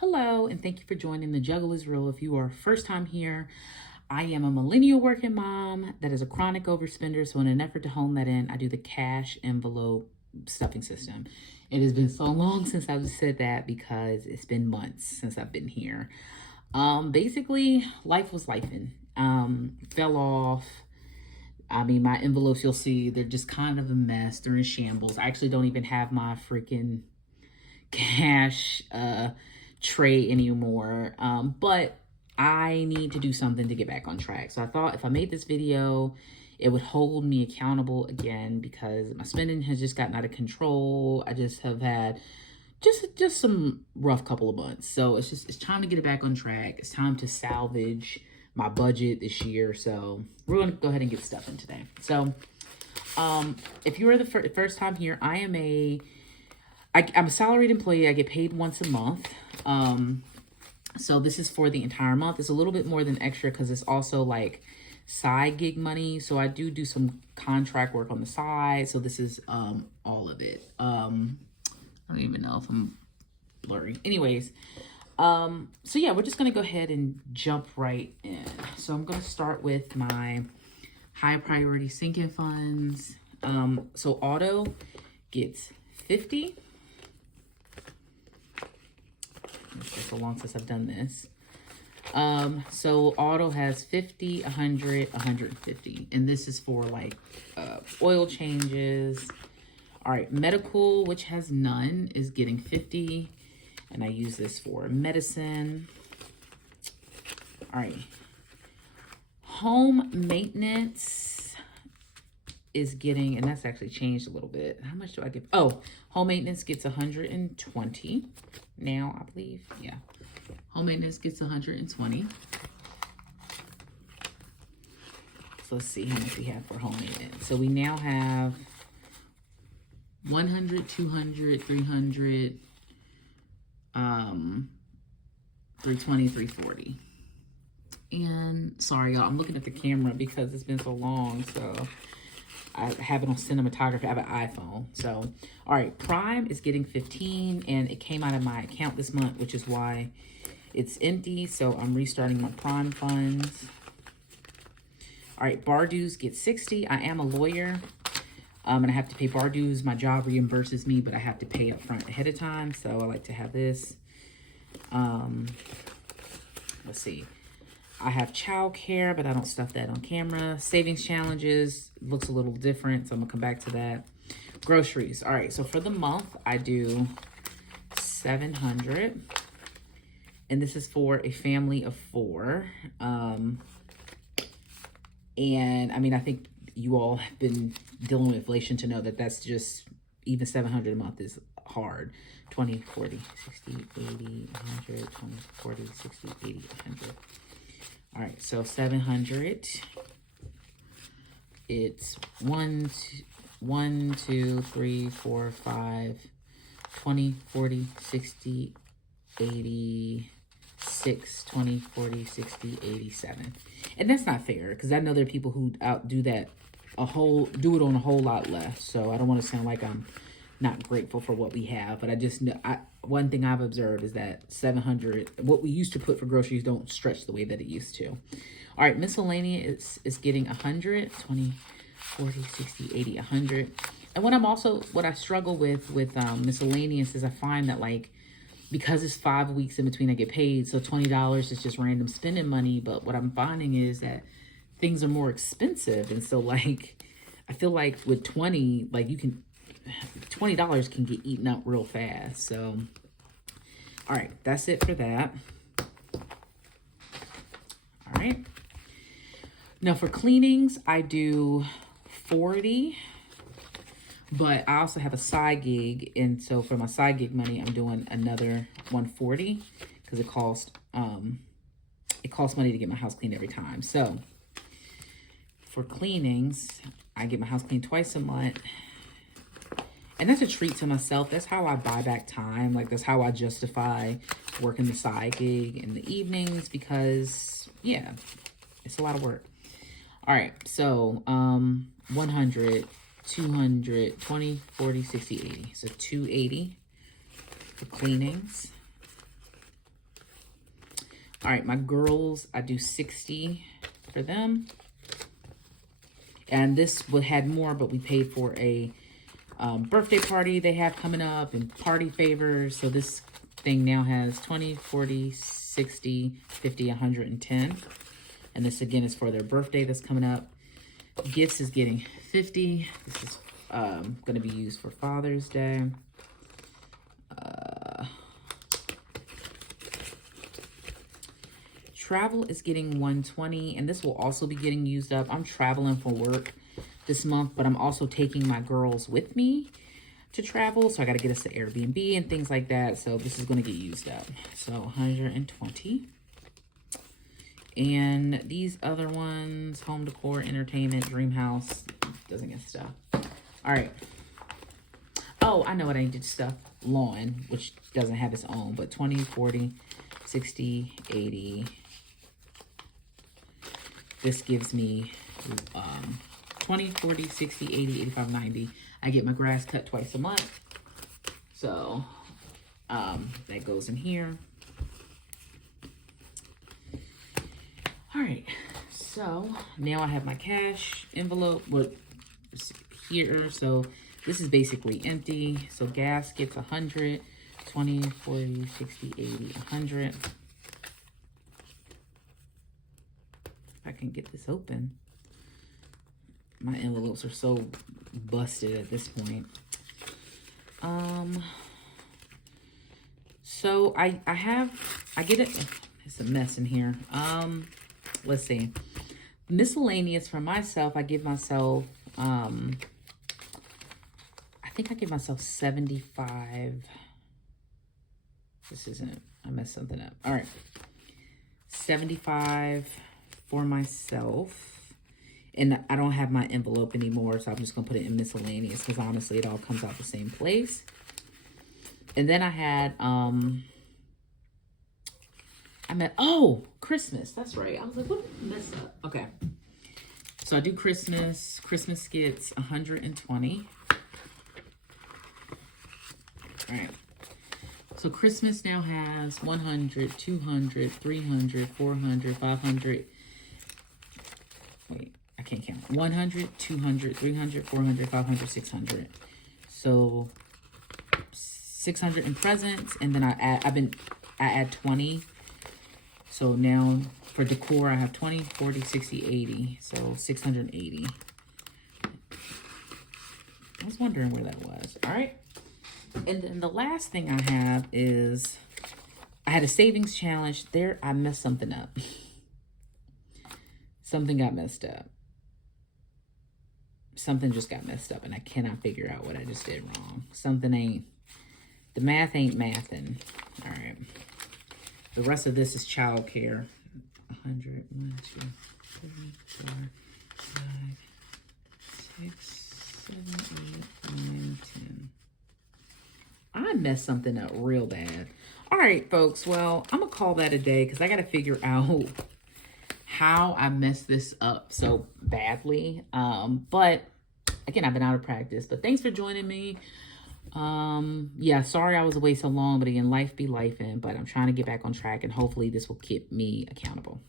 Hello, and thank you for joining The Juggle is Real. If you are first time here, I am a millennial working mom that is a chronic overspender. So in an effort to hone that in, I do the cash envelope stuffing system. It has been so long since I've said that because it's been months since I've been here. Basically, life was lifing. Fell off. I mean, my envelopes, you'll see, they're just kind of a mess. They're in shambles. I actually don't even have my freaking cash tray anymore. But I need to do something to get back on track. So I thought if I made this video, it would hold me accountable again because my spending has just gotten out of control. I just have had just some rough couple of months. So it's time to get it back on track. It's time to salvage my budget this year. So we're going to go ahead and get stuff in today. So if you are the first time here, I'm a salaried employee. I get paid once a month. So this is for the entire month. It's a little bit more than extra because it's also like side gig money. So I do some contract work on the side. So this is all of it. I don't even know if I'm blurry. Anyways, so yeah, we're just going to go ahead and jump right in. So I'm going to start with my high priority sinking funds. So auto gets 50. It's been so long since I've done this. So auto has 50, 100, 150. And this is for like oil changes. All right, medical, which has none, is getting 50. And I use this for medicine. All right. Home maintenance is getting, and that's actually changed a little bit. How much do I get? Oh, home maintenance gets 120 now, I believe. Yeah. Home maintenance gets 120. So let's see how much we have for home maintenance. So we now have 100, 200, 300, 320, 340. And sorry, y'all, I'm looking at the camera because it's been so long. So I have it on cinematography. I have an iPhone. So, all right, Prime is getting 15, and it came out of my account this month, which is why it's empty. So I'm restarting my Prime funds. All right, bar dues get 60. I am a lawyer, and I have to pay bar dues. My job reimburses me, but I have to pay up front ahead of time. So I like to have this. Let's see. I have child care, but I don't stuff that on camera. Savings challenges looks a little different, so I'm gonna come back to that. Groceries. All right, so for the month, I do 700, and this is for a family of 4. And I mean, I think you all have been dealing with inflation to know that that's just, even 700 a month is hard. 20, 40, 60, 80, 100, 20, 40, 60, 80, 100. All right, so 700, it's 1, 2, 3, 4, 5, 20, 40, 60, 80, 6, 20, 40, 60, 87. And that's not fair because I know there are people who do that do it on a whole lot less. So I don't want to sound like I'm not grateful for what we have, but I just know, one thing I've observed is that 700, what we used to put for groceries don't stretch the way that it used to. All right, miscellaneous is getting 100, 20, 40, 60, 80, 100. And what I struggle with miscellaneous is I find that like, because it's 5 weeks in between I get paid, so $20 is just random spending money. But what I'm finding is that things are more expensive. And so like, I feel like with 20, like $20 can get eaten up real fast. So, all right, that's it for that. All right. Now for cleanings, I do 40, but I also have a side gig. And so for my side gig money, I'm doing another 140 because it costs money to get my house cleaned every time. So for cleanings, I get my house cleaned twice a month. And that's a treat to myself. That's how I buy back time. Like, that's how I justify working the side gig in the evenings because, yeah, it's a lot of work. All right, so 100, 200, 20, 40, 60, 80. So 280 for cleanings. All right, my girls, I do 60 for them. And this would had more, but we paid for a birthday party they have coming up and party favors. So this thing now has 20, 40, 60, 50, 110. And this again is for their birthday that's coming up. Gifts is getting 50. This is going to be used for Father's Day. Travel is getting 120, and this will also be getting used up. I'm traveling for work this month, but I'm also taking my girls with me to travel. So I got to get us to Airbnb and things like that. So this is going to get used up. So 120. And these other ones, home decor, entertainment, dream house, doesn't get stuff. All right. Oh, I know what I need to stuff. Lawn, which doesn't have its own, but 20, 40, 60, 80. This gives me 20, 40, 60, 80, 85, 90. I get my grass cut twice a month. So that goes in here. All right. So now I have my cash envelope here. So this is basically empty. So gas gets 100, 20, 40, 60, 80, 100. I can get this open. My envelopes are so busted at this point. So I get it. It's a mess in here. Let's see. Miscellaneous for myself, I give myself, I think I give myself 75. This isn't, I messed something up. All right. 75 for myself. And I don't have my envelope anymore, so I'm just going to put it in miscellaneous because honestly, it all comes out the same place. And then I had, Christmas. That's right. I was like, what did I mess up? Okay. So I do Christmas. Christmas gets 120. All right. So Christmas now has 100, 200, 300, 400, 500. Wait, I can't count. 100, 200, 300, 400, 500, 600. So 600 in presents, and then I add 20. So now for decor, I have 20, 40, 60, 80. So 680. I was wondering where that was. All right. And then the last thing I have is I had a savings challenge. There, I messed something up. Something got messed up. Something just got messed up, and I cannot figure out what I just did wrong. The math ain't mathin'. All right. The rest of this is childcare. 100, 1, 2, 3, 4, 5, 6, 7, 8, 9, 10. I messed something up real bad. All right, folks. Well, I'm going to call that a day because I got to figure out how I messed this up so badly. But again, I've been out of practice. But thanks for joining me. Yeah, sorry I was away so long. But again, life be lifing. But I'm trying to get back on track. And hopefully this will keep me accountable.